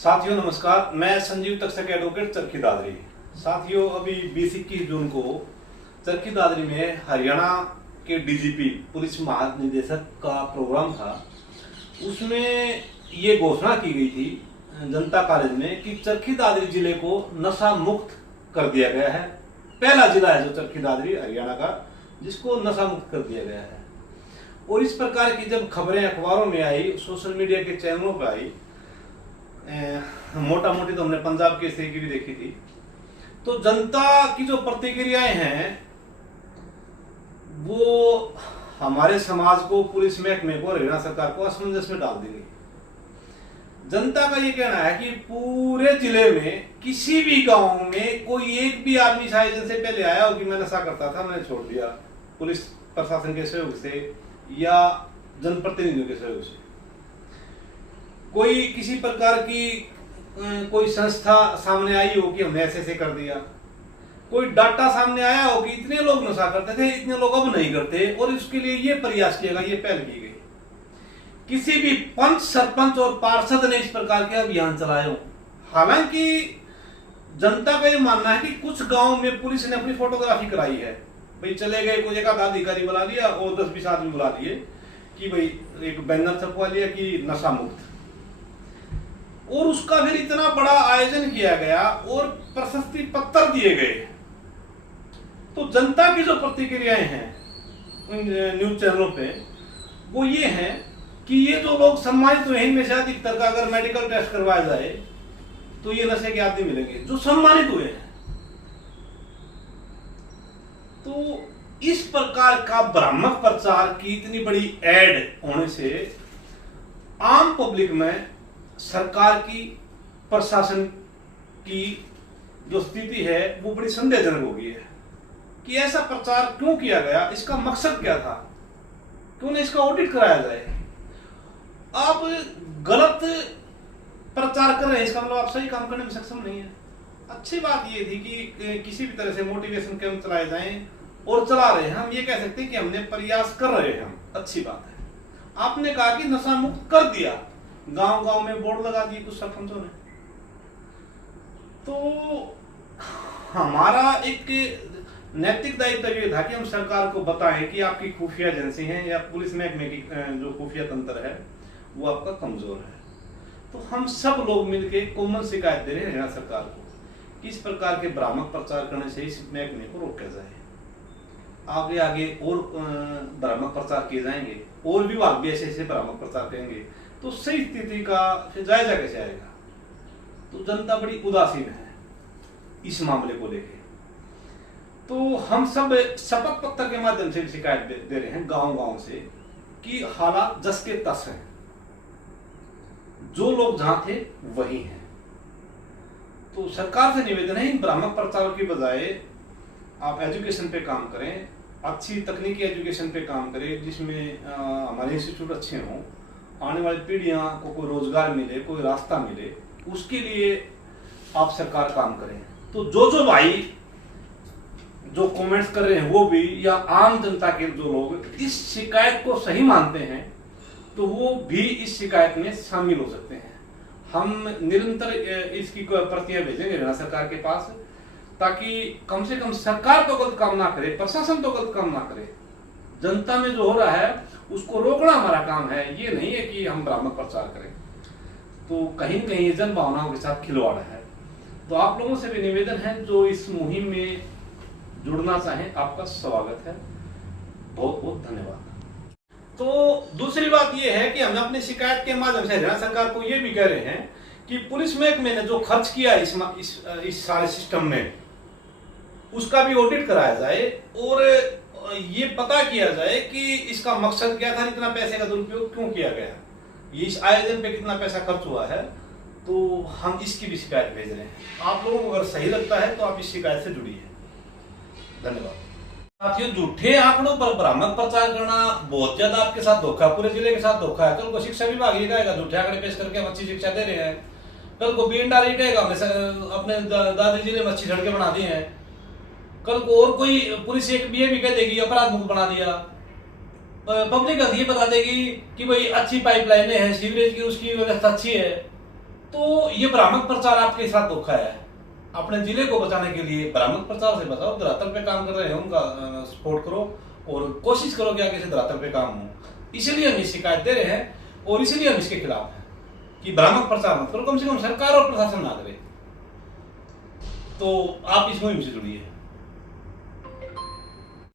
साथियों नमस्कार, मैं संजीव तक्षक एडवोकेट चरखी दादरी। साथियों, अभी 20-21 जून को चरखी दादरी में हरियाणा के डीजीपी पुलिस महानिदेशक का प्रोग्राम था। उसमें ये घोषणा की गई थी जनता कॉलेज में कि चरखी दादरी जिले को नशा मुक्त कर दिया गया है। पहला जिला है जो चरखी दादरी हरियाणा का जिसको नशा मुक्त कर दिया गया है। और इस प्रकार की जब खबरें अखबारों में आई, सोशल मीडिया के चैनलों पर आई, मोटा मोटी तो हमने पंजाब केसरी की भी देखी थी, तो जनता की जो प्रतिक्रियाएं हैं वो हमारे समाज को, पुलिस महकमे को, हरियाणा सरकार को असमंजस में डाल देंगे। जनता का ये कहना है कि पूरे जिले में किसी भी गांव में कोई एक भी आदमी शायद से पहले आया हो कि मैं नशा करता था, मैंने छोड़ दिया, पुलिस प्रशासन के सहयोग से या जनप्रतिनिधियों के सहयोग से। कोई किसी प्रकार की कोई संस्था सामने आई हो कि हमने ऐसे कर दिया, कोई डाटा सामने आया हो कि इतने लोग नशा करते थे, इतने लोग अब नहीं करते, और इसके लिए ये प्रयास किया गया, ये पहल की गई। किसी भी पंच, सरपंच और पार्षद ने इस प्रकार के अभियान चलाए हो। हालांकि जनता का ये मानना है कि कुछ गांव में पुलिस ने अपनी फोटोग्राफी कराई है, भाई चले गए, कोई एक आधा अधिकारी बुला लिया और 10-20 आदमी बुला लिए कि भाई एक बैनर छपवा लिया कि नशा मुक्त, और उसका फिर इतना बड़ा आयोजन किया गया और प्रशस्ति पत्र दिए गए। तो जनता की जो प्रतिक्रियाएं हैं न्यूज चैनलों पे वो ये हैं कि ये जो लोग सम्मानित हुए इनमें से अधिकतर का अगर मेडिकल टेस्ट करवाया जाए तो ये नशे के आदमी मिलेंगे जो सम्मानित हुए हैं। तो इस प्रकार का भ्रामक प्रचार की इतनी बड़ी एड होने से आम पब्लिक में सरकार की, प्रशासन की जो स्थिति है वो बड़ी संदेहजनक हो गई है कि ऐसा प्रचार क्यों किया गया, इसका मकसद क्या था, क्यों नहीं इसका ऑडिट कराया जाए। आप गलत प्रचार कर रहे हैं, इसका मतलब आप सही काम करने में सक्षम नहीं है। अच्छी बात ये थी कि किसी भी तरह से मोटिवेशन कैंप चलाए जाएं, और चला रहे हैं, हम ये कह सकते हैं कि हमने प्रयास कर रहे हैं, अच्छी बात है। आपने कहा कि नशा मुक्त कर दिया, गांव गांव में बोर्ड लगा दिए कुछ सरपंचों ने, तो हमारा एक नैतिक दायित्व ये था कि हम सरकार को बताएं कि आपकी खुफिया एजेंसी है या पुलिस महकमे की जो खुफिया तंत्र है वो आपका कमजोर है। तो हम सब लोग मिलकर कॉमन शिकायत दे रहे हैं हरियाणा सरकार को कि इस प्रकार के भ्रामक प्रचार करने से इस महकमे को रोका जाए। आगे आगे और भ्रामक प्रचार किए जाएंगे, और विभाग भी ऐसे भ्रामक प्रचार करेंगे, तो सही स्थिति का फिर जायजा कैसे आएगा। तो जनता बड़ी उदासीन है इस मामले को लेकर। तो हम सब शपथ पत्र के माध्यम से शिकायत दे रहे हैं गांव गांव से कि हालात जस के तस हैं, जो लोग जहां थे वही हैं। तो सरकार से निवेदन है, इन भ्रामक प्रचारों की बजाय आप एजुकेशन पे काम करें, अच्छी तकनीकी एजुकेशन पे काम करें जिसमें हमारे इंस्टीट्यूट अच्छे हों, आने वाली पीढ़ियां को कोई रोजगार मिले, कोई रास्ता मिले, उसके लिए आप सरकार काम करें। तो जो भाई जो कमेंट्स कर रहे हैं वो भी, या आम जनता के जो लोग इस शिकायत को सही मानते हैं तो वो भी इस शिकायत में शामिल हो सकते हैं। हम निरंतर इसकी प्रतियां भेजेंगे हरियाणा सरकार के पास, ताकि कम से कम सरकार तो गलत काम ना करे, प्रशासन तो गलत काम ना करे, जनता में जो हो रहा है उसको रोकना हमारा काम है। ये नहीं है कि हम भ्रामक प्रचार करें। तो कहीं कहीं जन भावनाओं के साथ खिलवाड़ है। तो आप लोगों से भी निवेदन है जो इस मुहिम में जुड़ना चाहें, आपका स्वागत है। बहुत बहुत धन्यवाद। तो दूसरी बात यह है कि हम अपनी शिकायत के माध्यम से हरियाणा सरकार को यह भी कह रहे हैं कि पुलिस महकमे ने जो खर्च किया इस सारे सिस्टम में उसका भी ऑडिट कराया जाए, और ये पता किया जाए कि इसका मकसद क्या था, इतना पैसे का दुरुपयोग क्यों किया गया, ये इस आयोजन पे कितना पैसा खर्च हुआ है। तो हम इसकी भी शिकायत भेज रहे हैं। आप लोगों को अगर सही लगता है तो आप इस शिकायत से जुड़िए। धन्यवाद। साथियों, झूठे आंकड़ों पर भ्रामक प्रचार करना बहुत ज्यादा आपके साथ धोखा, पूरे जिले के साथ धोखा है। कल को शिक्षा विभाग ये कहेगा झूठे आंकड़े पेश करके हम अच्छी शिक्षा दे रहे हैं, कल को बीएनडीआर ये कहेगा हमने अपने दादरी जिले में अच्छी सड़कें बना दी हैं, कल को और कोई पुलिस एक भी कह देगी अपराध मुक्त बना दिया। पब्लिक ये बता देगी कि भाई अच्छी पाइपलाइनें हैं, सीवरेज की उसकी व्यवस्था अच्छी है, तो ये भ्रामक प्रचार आपके साथ धोखा है। अपने जिले को बचाने के लिए भ्रामक प्रचार से बचाओ। धरातल पे काम कर रहे हैं उनका सपोर्ट करो और कोशिश करो कि आगे से धरातल पे काम हो। इसलिए हम ये शिकायत दे रहे हैं और इसलिए हम इसके खिलाफ हैं कि भ्रामक प्रचार मत करो, कम से कम सरकार और प्रशासन ना करे। तो आप इस मुहिम से जुड़िए।